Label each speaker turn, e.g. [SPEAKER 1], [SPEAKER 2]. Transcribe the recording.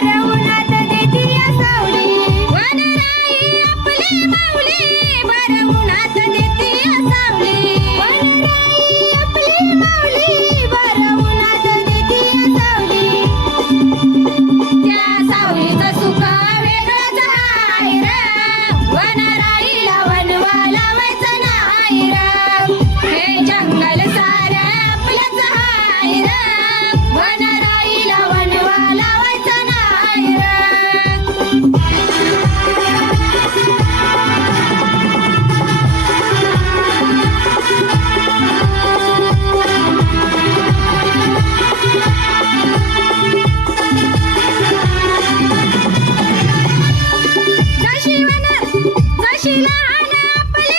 [SPEAKER 1] Yeah, now we're